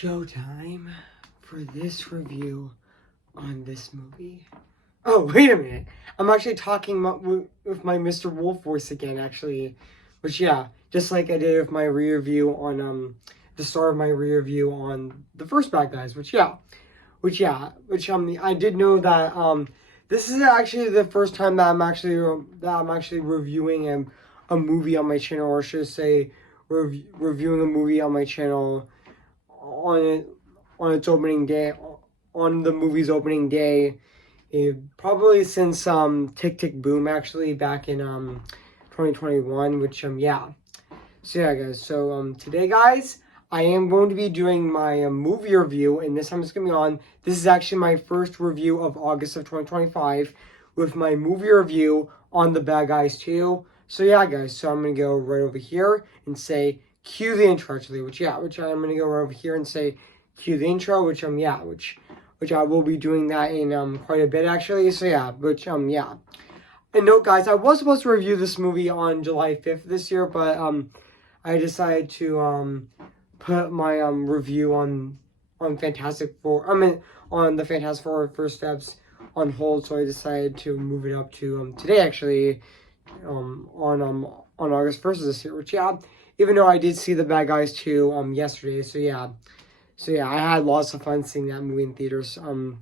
showtime for this review on this movie. Oh, wait a minute. I'm actually talking with my Mr. Wolf voice again, actually. Which, yeah, just like I did with my re-review on, the start of my re-review on the first Bad Guys, I did know that, this is actually the first time that I'm actually reviewing a movie on my channel, or should I say, reviewing a movie on my channel on its opening day, on the movie's opening day, probably since Tick Tick Boom, actually, back in 2021, which yeah. So yeah, guys, so today, guys, I am going to be doing my movie review, and this time it's going to be on, this is actually my first review of August of 2025, with my movie review on The Bad Guys 2. So yeah, guys, so I'm going to go right over here and say, cue the intro, actually, which I'm going to go right over here and say, cue the intro, which I will be doing that in quite a bit, actually. So yeah, yeah. And note, guys, I was supposed to review this movie on July 5th this year, but I decided to put my review on Fantastic Four. On the Fantastic Four First Steps on hold, so I decided to move it up to today, actually, on August 1st of this year. Which, yeah, even though I did see The Bad Guys 2 yesterday, so yeah. So yeah, I had lots of fun seeing that movie in theaters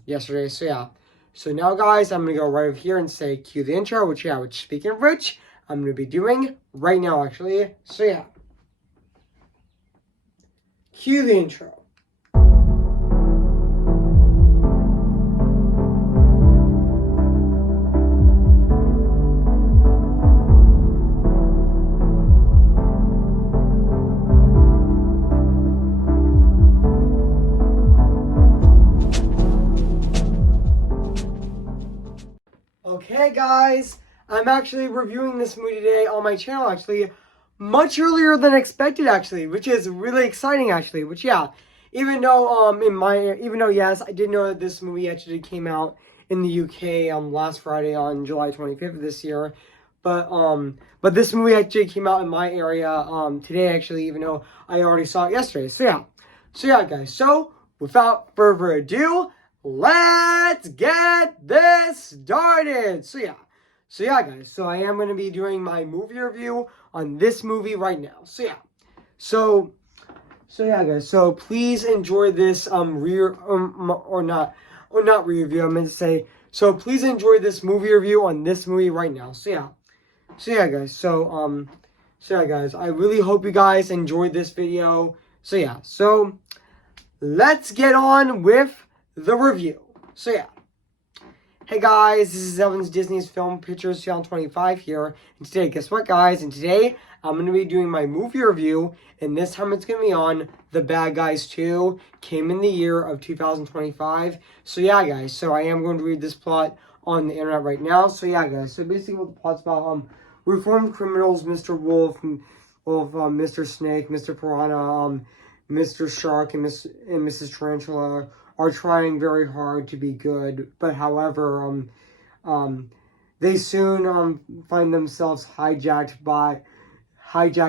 yesterday. So yeah. So now, guys, I'm gonna go right over here and say cue the intro, which speaking of which, I'm gonna be doing right now, actually. So yeah. Cue the intro. Okay, guys, I'm actually reviewing this movie today on my channel, actually, much earlier than expected, actually, which is really exciting, actually. Which, yeah, even though yes, I did know that this movie actually came out in the UK last Friday on July 25th of this year, but this movie actually came out in my area today, actually, even though I already saw it yesterday. So yeah, guys. So without further ado, let's get this started. So yeah, guys. So I am going to be doing my movie review on this movie right now. So yeah, guys. So please enjoy this review. I'm going to say. So please enjoy this movie review on this movie right now. So yeah, guys. So yeah, guys. I really hope you guys enjoyed this video. So yeah. So let's get on with the review. So yeah. Hey guys, this is Evan's Disney's Film Pictures 2025 here. And today, guess what, guys? And today, I'm going to be doing my movie review. And this time it's going to be on The Bad Guys 2. Came in the year of 2025. So yeah, guys. So I am going to read this plot on the internet right now. So yeah, guys. So basically what the plot's about, reformed criminals, Mr. Wolf, Mr. Snake, Mr. Piranha, Mr. Shark, and Mrs. Tarantula are trying very hard to be good, but however, they soon find themselves hijacked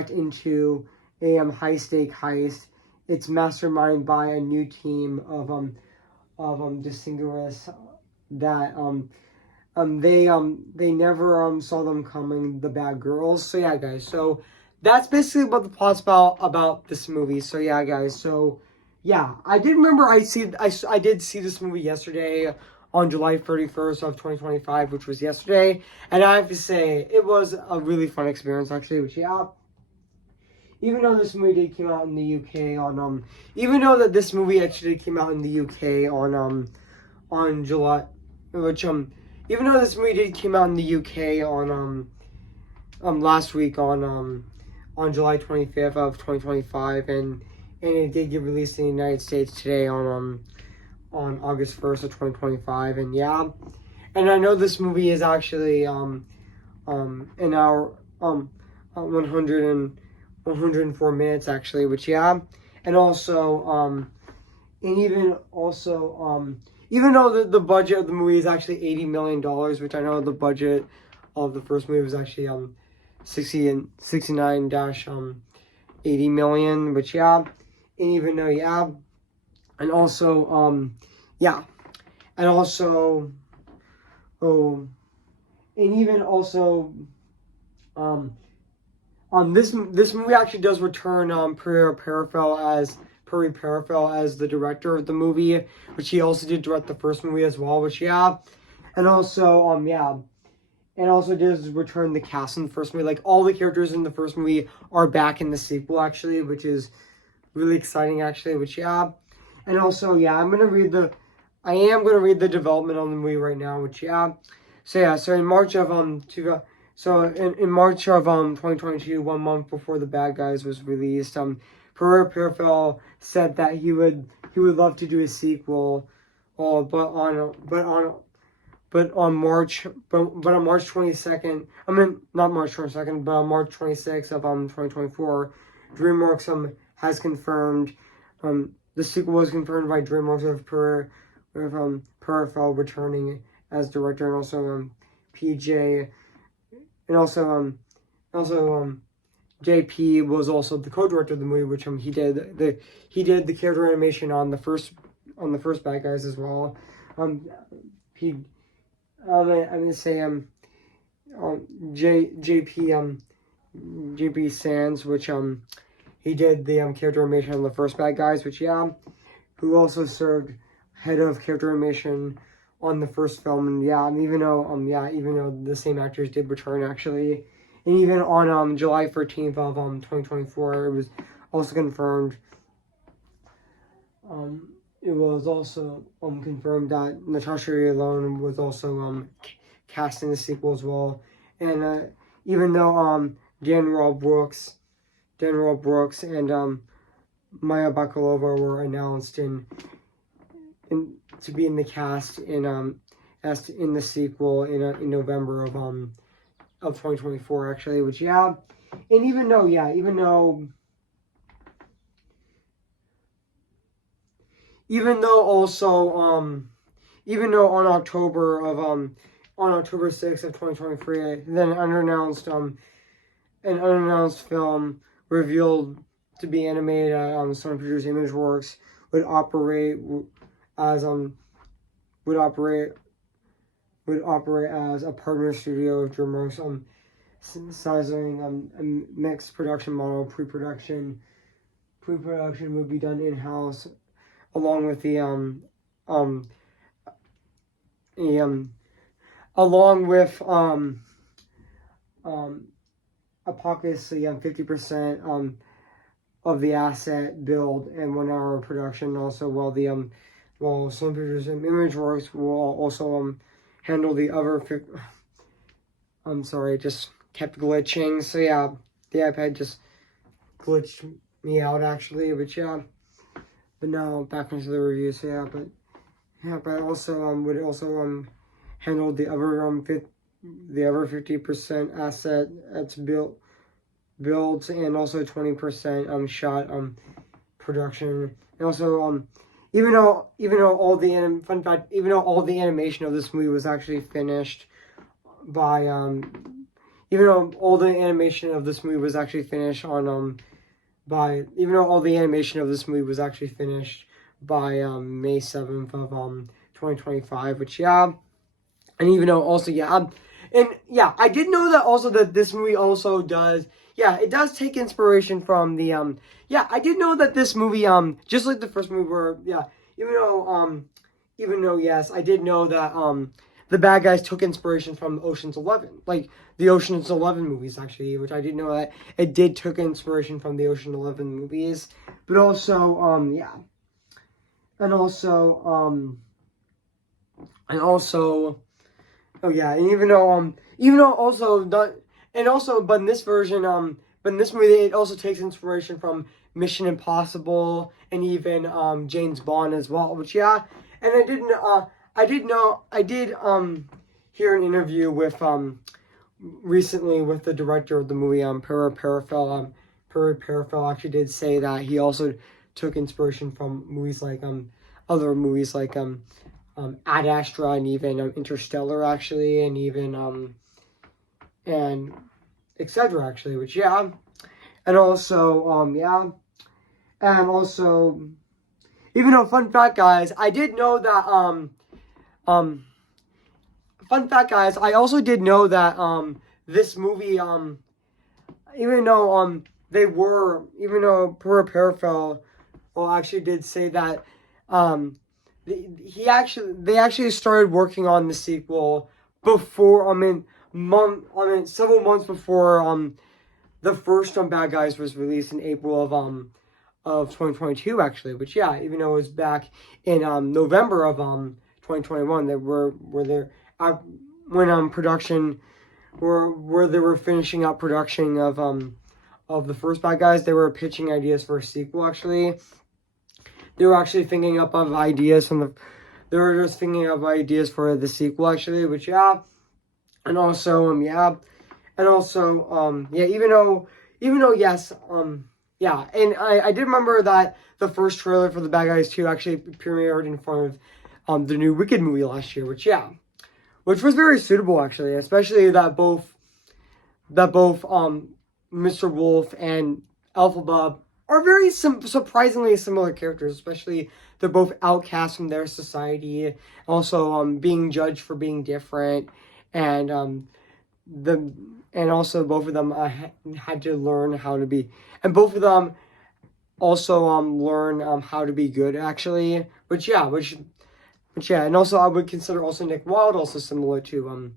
into a high-stake heist. It's masterminded by a new team of distinguished that they never saw them coming, the bad girls. So yeah, guys. So that's basically what the plot's about this movie. So yeah, guys. So yeah, I did remember I did see this movie yesterday on July 31st of 2025, which was yesterday, and I have to say it was a really fun experience, actually. Which, yeah, even though this movie did came out in the UK on even though that this movie actually came out in the UK on July, which even though this movie did came out in the UK on last week on July 25th of 2025, and it did get released in the United States today on August 1st of 2025, and yeah, and I know this movie is actually an hour 104 minutes, actually, which, yeah, and also even though the budget of the movie is actually $80 million, which I know the budget of the first movie was actually 69 80 million, which, yeah. And even though, yeah, and also yeah, and also and even also this movie actually does return Perry Parafel as the director of the movie, which he also did direct the first movie as well, which yeah. And also and also does return the cast in the first movie. Like all the characters in the first movie are back in the sequel actually, which is really exciting actually, which yeah. And also yeah, I am gonna read the development on the movie right now, which yeah. So yeah, so in March of in March of 2022, 1 month before The Bad Guys was released, Pereira Parafel said that he would love to do a sequel, but on March 22nd, I mean not March 22nd, but on March 26th of 2024, DreamWorks has confirmed the sequel was confirmed by DreamWorks with Parafel returning as director, and also PJ, and also JP was also the co-director of the movie, which he did the character animation on the first Bad Guys as well. He I'm gonna say JP Sands, which he did the character animation on the first Bad Guys, which yeah, who also served head of character animation on the first film, and yeah, even though the same actors did return actually, and even on July 13th of 2024, it was also confirmed. It was also confirmed that Natasha Lyonne was also cast in the sequel as well, and even though Daniel Brooks and Maya Bakalova were announced in to be in the cast as in the sequel in November of 2024 actually, which yeah, and even though even though on October 6th of 2023, then an unannounced film revealed to be animated at Sony Pictures Imageworks would operate as a partner studio of DreamWorks, sizing a mixed production model. Pre-production would be done in-house, along with approximately 50% of the asset build and 1 hour production. Also, while Sony Pictures and Imageworks will also handle the other. I'm sorry, it just kept glitching. So yeah, the iPad just glitched me out actually, but yeah. But now back into the review. So yeah, but also would also handle the other 50% asset that's builds, and also 20% shot production, and also even though all the animation of this movie was actually finished by even though all the animation of this movie was actually finished by May 7th of 2025, which yeah, and even though also yeah, and yeah, I did know that also that this movie also does, yeah, it does take inspiration from the yeah, I did know that this movie just like the first movie where yeah, even though yes, I did know that the Bad Guys took inspiration from Ocean's 11, like the Ocean's 11 movies actually, which I didn't know that it did took inspiration from the Ocean 11 movies, but also yeah, and also oh yeah, and even though also not, and also but in this version but in this movie it also takes inspiration from Mission Impossible and even James Bond as well, which yeah, and I did hear an interview with recently with the director of the movie Perry Parafel actually did say that he also took inspiration from movies like other movies like Ad Astra and even Interstellar actually, and even and etc. actually, which yeah, and also yeah, and also even though, fun fact, guys, I did know that, fun fact, guys, I also did know that, this movie, even though, even though Pura Parafel, well, actually did say that, they actually started working on the sequel before, several months before, the first Bad Guys was released in April of 2022, actually. Which, yeah, even though it was back in November of 2021, they were there when production where they were finishing up production of the first Bad Guys. They were pitching ideas for a sequel. Actually, they were actually thinking up of ideas from the. They were just thinking of ideas for the sequel. Actually, which, yeah, and also yeah. And also, yeah, even though, yes, yeah, and I did remember that the first trailer for The Bad Guys 2 actually premiered in front of, the new Wicked movie last year, which, yeah, which was very suitable, actually, especially that both, Mr. Wolf and Elphaba are very surprisingly similar characters, especially they're both outcasts from their society, also, being judged for being different, and, the and also both of them had to learn how to be, and both of them also learn how to be good, actually, which yeah, and also I would consider also Nick Wilde also similar to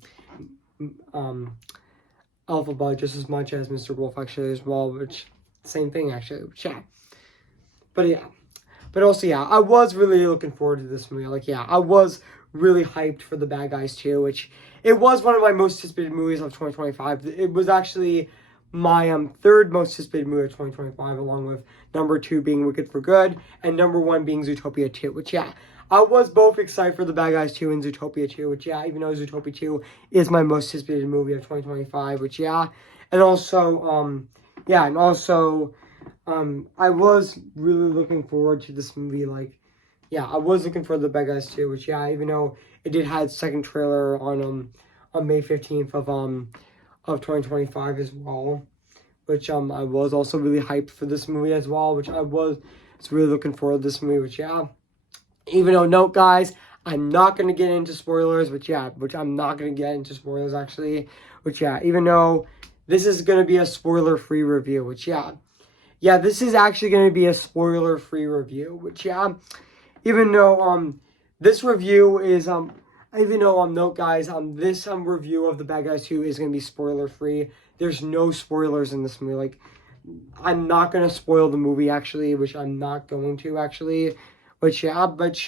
Alphaba just as much as Mr. Wolf, actually, as well, which same thing, actually, which, yeah, but yeah. But also, yeah, I was really looking forward to this movie. Like, yeah, I was really hyped for The Bad Guys 2, which it was one of my most anticipated movies of 2025. It was actually my third most anticipated movie of 2025, along with number 2 being Wicked for Good and number 1 being Zootopia 2, which, yeah, I was both excited for The Bad Guys 2 and Zootopia 2, which, yeah, even though Zootopia 2 is my most anticipated movie of 2025, which, yeah, and also, yeah, and also, I was really looking forward to this movie. Like, yeah, I was looking for The Bad Guys 2, which, yeah, even though it did have its second trailer on May 15th of 2025 as well, which I was also really hyped for this movie as well, which I was really looking forward to this movie, which, yeah, even though, note, guys, I'm not going to get into spoilers, which, yeah, which I'm not going to get into spoilers, actually, which, yeah, even though this is going to be a spoiler-free review, which, yeah, this is actually going to be a spoiler-free review, which, yeah, even though, this review is, even though, note, guys, this, review of The Bad Guys 2 is going to be spoiler-free. There's no spoilers in this movie. Like, I'm not going to spoil the movie, actually, which I'm not going to, actually, which, yeah, but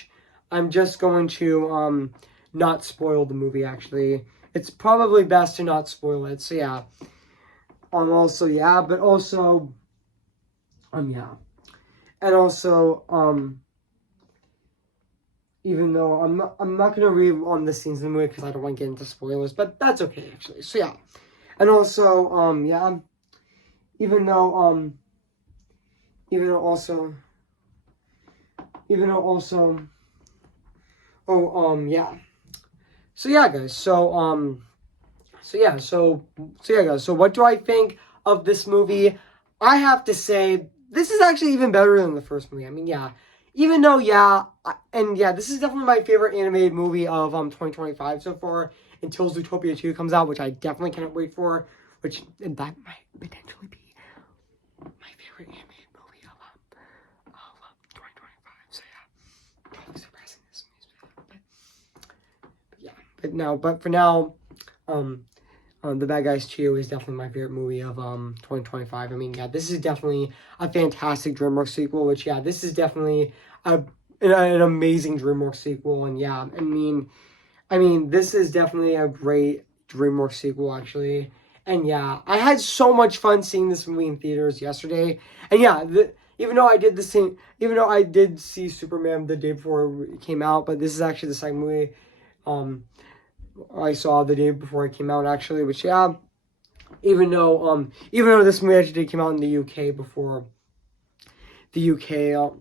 I'm just going to, not spoil the movie, actually. It's probably best to not spoil it, so, yeah. Also, yeah, but also, yeah. And also, even though I'm not gonna read on the scenes in the movie because I don't want to get into spoilers, but that's okay, actually. So, yeah. And also, yeah. Even though also, oh, yeah. So, yeah, guys. So, yeah, guys. So, what do I think of this movie? I have to say, this is actually even better than the first movie. I mean, yeah, even though, yeah, and yeah, this is definitely my favorite animated movie of 2025 so far, until Zootopia 2 comes out, which I definitely cannot wait for, which that might potentially be my favorite animated movie of 2025. So, yeah, probably surpassing this movie. But yeah, but for now, The Bad Guys 2 is definitely my favorite movie of 2025. I mean, yeah, this is definitely a fantastic DreamWorks sequel, which, yeah, this is definitely an amazing DreamWorks sequel. And, yeah, I mean, this is definitely a great DreamWorks sequel, actually. And, yeah, I had so much fun seeing this movie in theaters yesterday. And, yeah, even though I did see Superman the day before it came out, but this is actually the second movie I saw the day before it came out, actually, which, yeah, even though this movie actually came out in the UK before the UK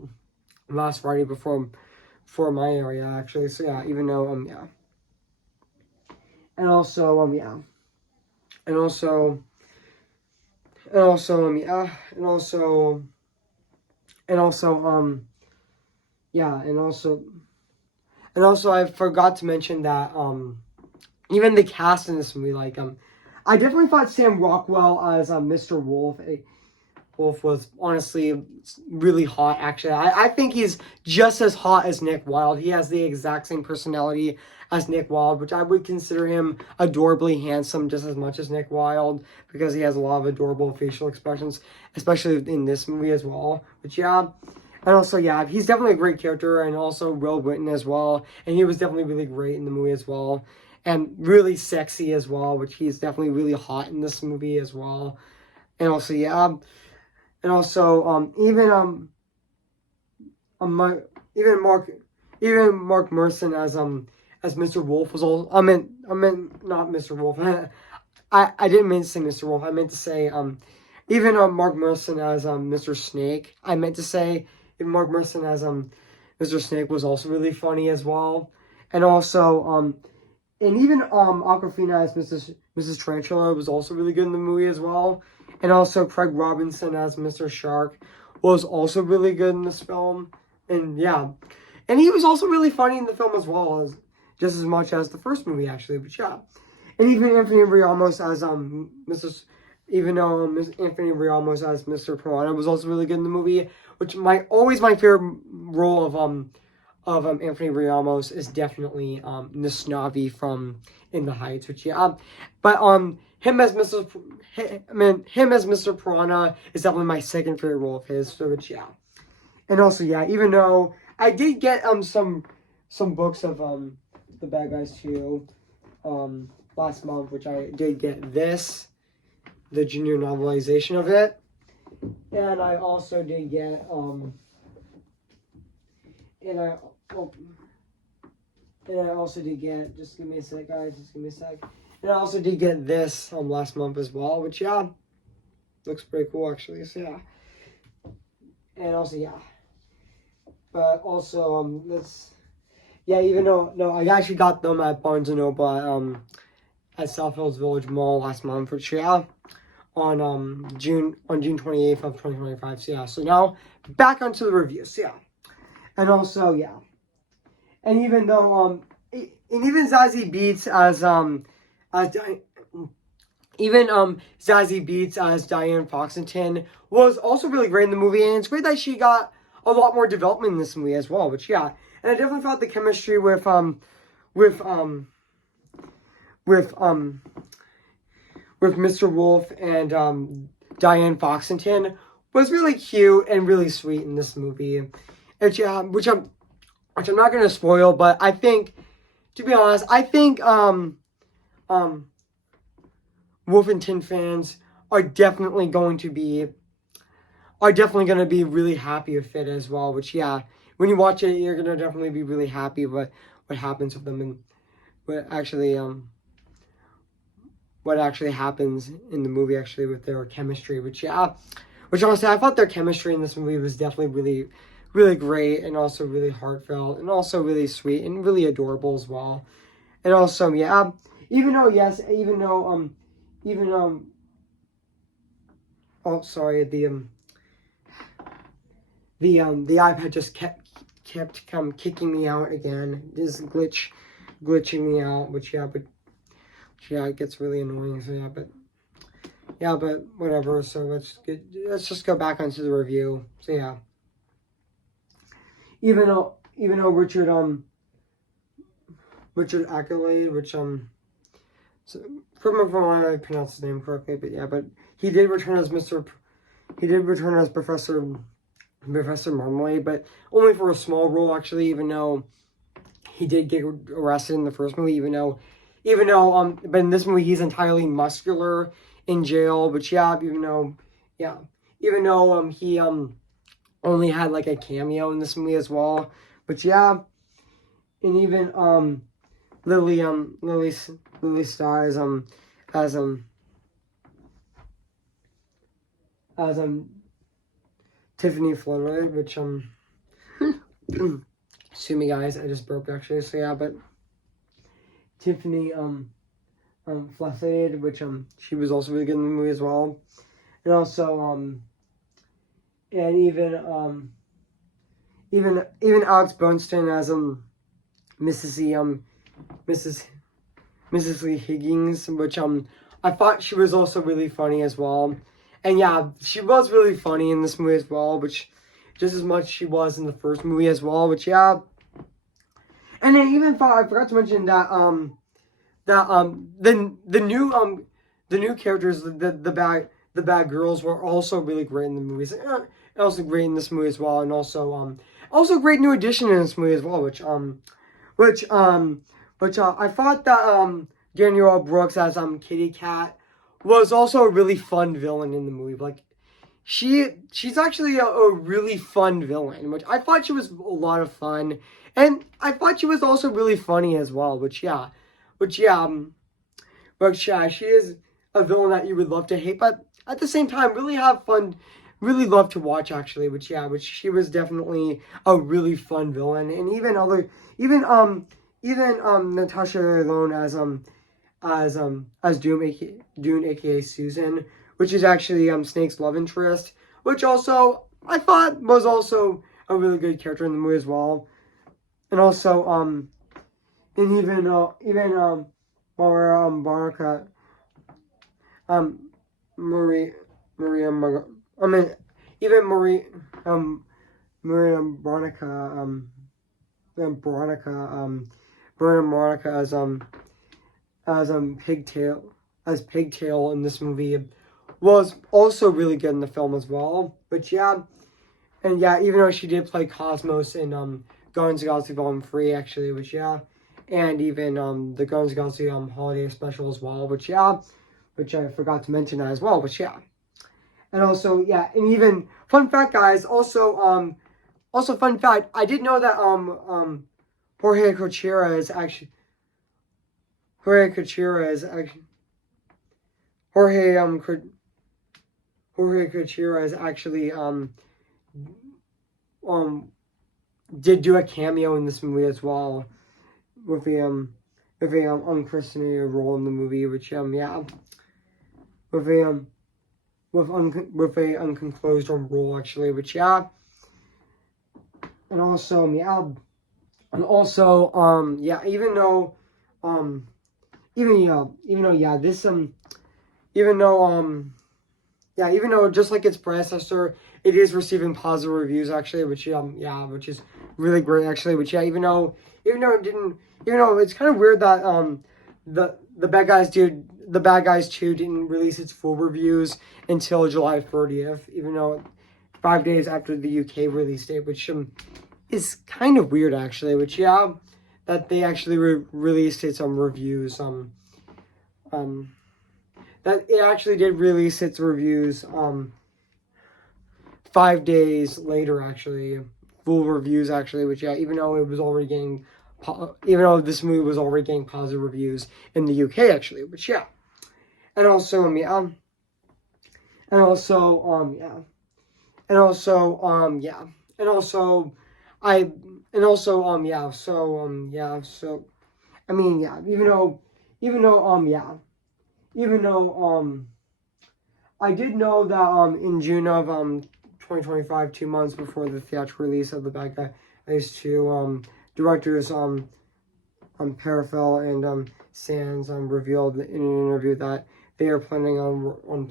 last Friday before my area, actually. So, yeah, even though yeah, and also yeah, and also yeah, and also yeah, and also I forgot to mention that even the cast in this movie, like I definitely thought Sam Rockwell as Mr. Wolf. Wolf was honestly really hot, actually. I think he's just as hot as Nick Wilde. He has the exact same personality as Nick Wilde, which I would consider him adorably handsome just as much as Nick Wilde, because he has a lot of adorable facial expressions, especially in this movie as well. But yeah, and also, yeah, he's definitely a great character, and also well written as well. And he was definitely really great in the movie as well. And really sexy as well, which he's definitely really hot in this movie as well. And also, yeah. And also, um, even Mark Merson as Mr. Wolf was all. I meant not Mr. Wolf. I didn't mean to say Mr. Wolf. I meant to say even Mark Merson as Mr. Snake. I meant to say even Mark Merson as Mr. Snake was also really funny as well. And also and even Aquafina as Mrs. Tarantula was also really good in the movie as well. And also Craig Robinson as Mr. Shark was also really good in this film. And yeah. And he was also really funny in the film as well, as just as much as the first movie actually, but yeah. And even Anthony Ramos as Mrs. Even though Anthony Ramos as Mr. Piranha was also really good in the movie, which always my favorite role of Anthony Ramos is definitely Nisnavi from In the Heights, which yeah, but him as Mr. Piranha is definitely my second favorite role of his. So which yeah, and also yeah, even though I did get some books of the Bad Guys 2 last month, which I did get the junior novelization of it, and I also did get and I oh, and I also did get, just give me a sec, guys, just give me a sec. And I also did get this last month as well, which yeah, looks pretty cool actually. So yeah, and also yeah, but also even though no, I actually got them at Barnes and Noble at South Hills Village Mall last month, which yeah, on June 28th of 2025. So yeah, so now back onto the review. So yeah, and also yeah. And even though and even Zazie Beetz as even Zazie Beetz as Diane Foxington was also really great in the movie, and it's great that she got a lot more development in this movie as well. Which yeah, and I definitely felt the chemistry with with Mr. Wolf and Diane Foxington was really cute and really sweet in this movie. Which I'm not gonna spoil, but I think, to be honest, I think Wolf and Tin fans are definitely gonna be really happy with it as well. Which yeah, when you watch it, you're gonna definitely be really happy with what happens with them and what actually happens in the movie actually with their chemistry. Which yeah, which honestly I thought their chemistry in this movie was definitely really really great, and also really heartfelt, and also really sweet and really adorable as well. And also yeah, even though yes, even oh sorry, the iPad just kept kicking me out again, just glitching me out, which yeah, but yeah, it gets really annoying. So yeah, but whatever. So let's just go back onto the review. So yeah, even though Richard Accolade, which so correct me if I pronounce his name correctly, but yeah, but he did return as Professor Marmalade, but only for a small role actually, even though he did get arrested in the first movie, even though but in this movie he's entirely muscular in jail. But yeah, even though he only had like a cameo in this movie as well. But yeah, and even Lily stars as as Tiffany Flynn, which excuse me guys, I just burped actually. So yeah, but Tiffany Flaccid, which she was also really good in the movie as well. And also and even Alex Bernstein as Mrs. Mrs. Mrs. Lee Higgins, which I thought she was also really funny as well. And yeah, she was really funny in this movie as well, which just as much she was in the first movie as well, which yeah. And then even I forgot to mention that the new characters, the bad girls were also really great in the movies. And also great in this movie as well, and also great new addition in this movie as well, which I thought that Danielle Brooks as Kitty Cat was also a really fun villain in the movie. Like she's actually a really fun villain, which I thought she was a lot of fun, and I thought she was also really funny as well. But yeah, she is a villain that you would love to hate, but at the same time, really have fun, really love to watch actually. Which she was definitely a really fun villain, and even Natasha Lyonne as Dune, aka Susan, which is actually Snake's love interest, which also I thought was also a really good character in the movie as well, and also and even Maria Barca, Maria I mean even Maria Veronica Veronica Monica as Pigtail in this movie was also really good in the film as well. But yeah, and yeah, even though she did play Cosmos in Guardians of the Galaxy Volume 3 actually, which yeah, and even the Guardians of the Galaxy holiday special as well, which yeah, which I forgot to mention that as well, which yeah. And also yeah, and even fun fact guys, also fun fact, I did know that Jorge Cochera is actually Jorge Cochera is actually did do a cameo in this movie as well with a unchristened role in the movie, which yeah, with a unclosed role actually, which yeah, and also yeah, and also yeah, even though yeah, this even though just like its predecessor, it is receiving positive reviews actually, which yeah, which is really great actually. Which yeah, even though it's kind of weird that the Bad Guys 2 didn't release its full reviews until July 30th, even though 5 days after the UK release date, which is kind of weird actually. Which yeah, that they actually released its reviews that it actually did release its reviews 5 days later actually, full reviews actually, which yeah, even though this movie was already getting positive reviews in the UK actually, which yeah, and also yeah, and also yeah, and also yeah, and also yeah, yeah, so I mean yeah, even though yeah, even though I did know that in June of 2025, 2 months before the theatrical release of The Bad Guys 2, directors Parafel and Sands revealed in an interview that they are planning on a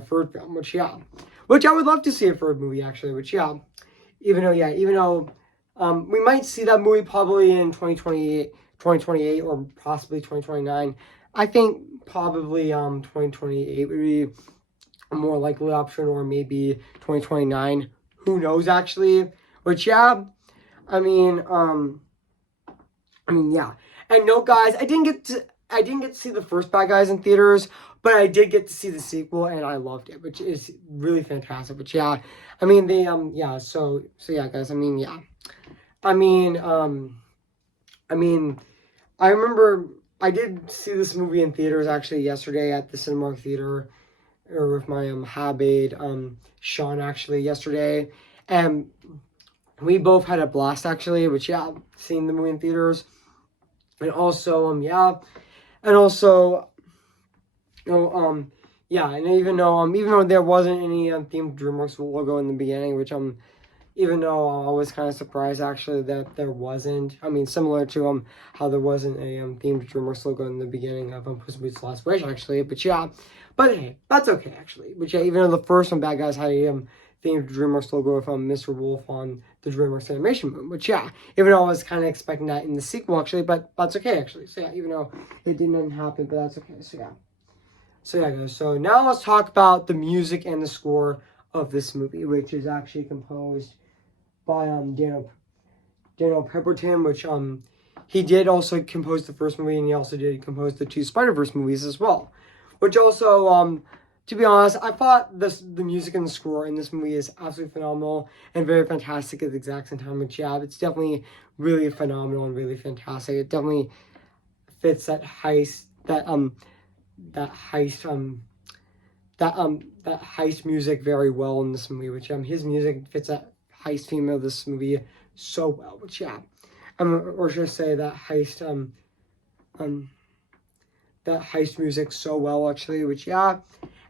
third film, which I would love to see a third movie actually, which yeah, even though we might see that movie probably in 2028 or possibly 2029. I think probably 2028 would be a more likely option, or maybe 2029. Who knows actually? Which yeah, I mean yeah. And no guys, I didn't get to see the first Bad Guys in theaters, but I did get to see the sequel and I loved it, which is really fantastic. But yeah, I mean they yeah, so yeah guys, I mean yeah. I mean I remember I did see this movie in theaters actually yesterday at the Cinemark Theater, or with my Habade Sean actually yesterday, and we both had a blast actually. Which yeah, seeing the movie in theaters, and also yeah, and also yeah, and even though there wasn't any themed DreamWorks logo in the beginning, which even though I was kind of surprised actually that there wasn't. I mean, similar to how there wasn't a themed DreamWorks logo in the beginning of Puss in Boots: Last Wish actually, but yeah, but hey, that's okay actually. But yeah, even though the first one, Bad Guys, had a themed DreamWorks logo of Mr. Wolf on the DreamWorks animation movie, which yeah, even though I was kind of expecting that in the sequel actually, but that's okay actually. So yeah, even though it didn't happen, but that's okay. So yeah. So yeah, guys. So now let's talk about the music and the score of this movie, which is actually composed by Daniel Pemberton, which he did also compose the first movie, and he also did compose the two Spider-Verse movies as well. Which also, to be honest, I thought the music and the score in this movie is absolutely phenomenal and very fantastic at the exact same time. Which yeah, it's definitely really phenomenal and really fantastic. It definitely fits that heist that heist that heist music very well in this movie. Which his music fits that heist theme of this movie so well. Which yeah, or should I say that heist music so well actually. Which yeah,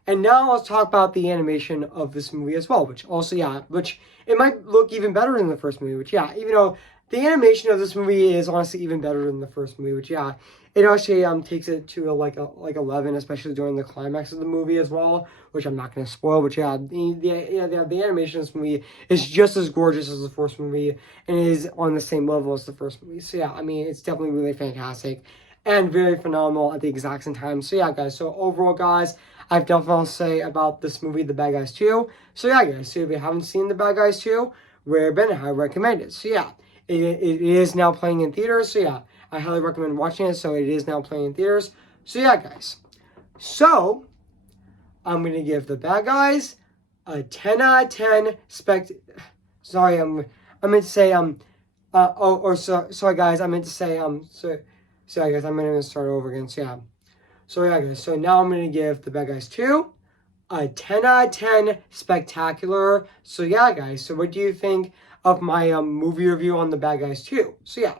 and now let's talk about the animation of this movie as well. Which also yeah, which it might look even better than the first movie. Which yeah, even though the animation of this movie is honestly even better than the first movie. Which yeah, it actually takes it to like 11, especially during the climax of the movie as well, which I'm not going to spoil. But yeah, the animation of this movie is just as gorgeous as the first movie, and it is on the same level as the first movie. So yeah, I mean, it's definitely really fantastic and very phenomenal at the exact same time. So yeah, guys. So overall, guys, I've definitely say about this movie, The Bad Guys 2. So yeah, guys. So if you haven't seen The Bad Guys 2, Rare Ben, I recommend it. So yeah, it is now playing in theaters. So yeah, I highly recommend watching it. So it is now playing in theaters. So yeah, guys. So I'm gonna give The Bad Guys a 10 out of 10 Sorry, I meant to say sorry guys, I meant to say sorry guys, I'm gonna start over again. So yeah. So yeah, guys. So now I'm gonna give The Bad Guys 2 a 10 out of 10 spectacular. So yeah, guys. So what do you think of my movie review on The Bad Guys 2? So yeah,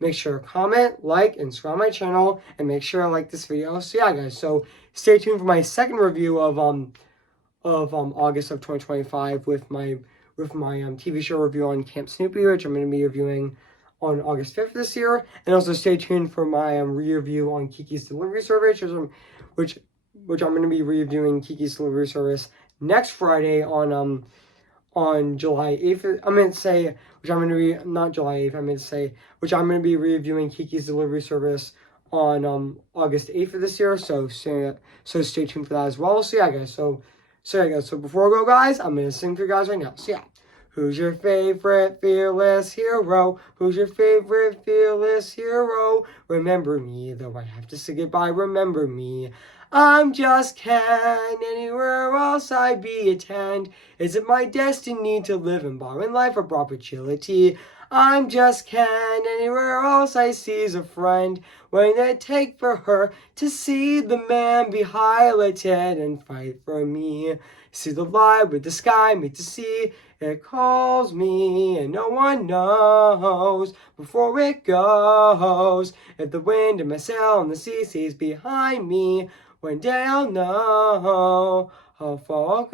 make sure to comment, like, and subscribe my channel, and make sure to like this video. So yeah, guys. So stay tuned for my second review of August of 2025 with my TV show review on Camp Snoopy, which I'm gonna be reviewing on August 5th this year. And also stay tuned for my re-review on Kiki's Delivery Service, which I'm going to be reviewing Kiki's Delivery Service next Friday on July 8th. I meant to say, which I'm going to be, not July 8th, I meant to say, which I'm going to be reviewing Kiki's Delivery Service on August 8th of this year. So stay tuned for that as well. So yeah, guys. So before I go, guys, I'm going to sing for you guys right now. So yeah. Who's your favorite fearless hero? Who's your favorite fearless hero? Remember me, though I have to say goodbye, remember me. I'm just Ken, anywhere else I be attend. Is it my destiny to live in bar and life of opportunity? I'm just Ken, anywhere else I see's a friend. When it take for her to see the man be highlighted and fight for me. See the light with the sky meet the sea. It calls me and no one knows before it goes. If the wind and my sail and the sea sees behind me, one day I'll know how far I'll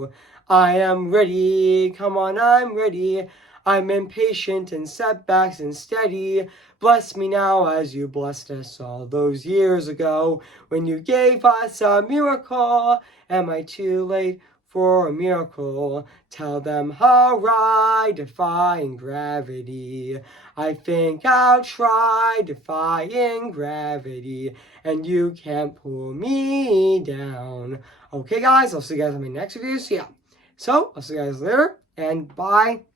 go. I am ready, come on, I'm ready. I'm impatient in setbacks and steady. Bless me now as you blessed us all those years ago when you gave us a miracle. Am I too late for a miracle? Tell them how I defying gravity. I think I'll try defying gravity, and you can't pull me down. Okay, guys, I'll see you guys on my next video. So yeah, I'll see you guys later, and bye.